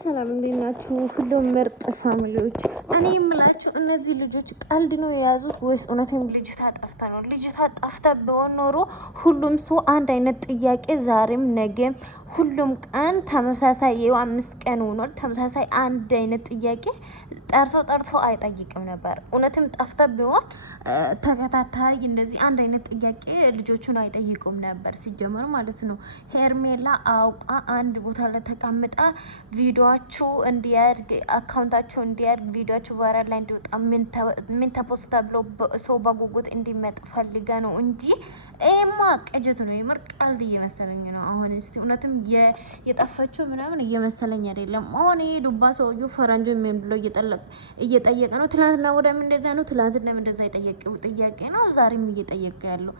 ሰላም እንዴት ናችሁ? ሁሉም ምርጥ ፋሚሊዎች። እኔ የምላችሁ እነዚህ ልጆች ቀልድ ነው የያዙት ወይስ እውነትም ልጅቷ ጠፍታ ነው? ልጅቷ ጠፍታ ቢሆን ኖሮ ሁሉም ሰው አንድ አይነት ጥያቄ ዛሬም ነገም ሁሉም ቀን ተመሳሳይ 5 ቀን ሆኗል። ተመሳሳይ አንድ አይነት ጥያቄ ጠርቶ አይጠይቅም ነበር። እውነትም ጠፍታ ቢሆን ተከታታይ እንደዚህ አንድ አይነት ጥያቄ ልጆቹን አይጠይቁም ነበር ሲጀመር ማለት ነው። ሄርሜላ አውቃ አንድ ቦታ ላይ ተቀምጣ ቪዲዮአችሁ እንዲያድግ አካውንታችሁ እንዲያድግ ቪዲዮአችሁ ቫይራል ላይ እንዲወጣ ምን ተፖስታ ብሎ ሰው በጉጉት እንዲመጣ ፈልጋ ነው እንጂ ኤማ ቅጅት ነው። የምር ቀልድ እየመሰለኝ ነው። አሁን እስቲ እውነትም የጠፈችው ምናምን እየመሰለኝ አይደለም። አሁን ይሄ ዱባ ሰውዬው ፈረንጆ ምን ብሎ እየጠየቀ ነው። ትላንትና ወደም እንደዛ ነው። ትላንትና እንደዛ የጠየቀው ጥያቄ ነው። ዛሬም እየጠየቀ ያለው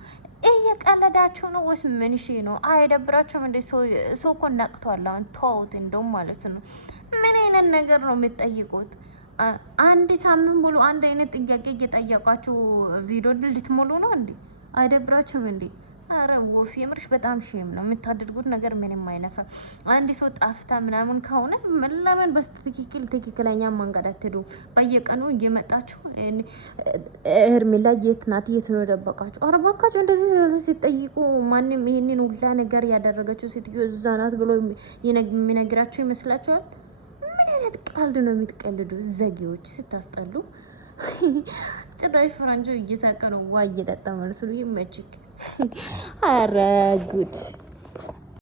እየቀለዳችሁ ነው ወይስ ምን? እሺ ነው አይደብራችሁም እንዴ? ሰው እኮ ነቅቷል። አሁን ተውት እንደውም ማለት ነው። ምን አይነት ነገር ነው የምትጠይቁት? አንድ ሳምንት ሙሉ አንድ አይነት ጥያቄ እየጠየቃችሁ ቪዲዮ ልትሞሉ ነው እንዴ? አይደብራችሁም እንዴ? አረ ወፍ የምርሽ በጣም ሼም ነው የምታደርጉት ነገር ምንም አይነፋም። አንድ ሰው ጣፍታ ምናምን ከሆነ ለምን ትክክለኛ መንገድ አትሄዱ? በየቀኑ እየመጣችሁ ሄርሜላ የት ናት የት ነው ደበቃችሁ? አረ እባካችሁ እንደዚህ ሲጠይቁ ማንም ይሄንን ሁላ ነገር ያደረገችው ሴትዮ እዛ ናት ብሎ የሚነግራችሁ ይመስላችኋል? ምን አይነት ቀልድ ነው የምትቀልዱ? ዘጌዎች ስታስጠሉ። ጭራሽ ፈረንጆ እየሳቀ ነው ዋ እየጠጣ መልሱ ይመችክ። አረ ጉድ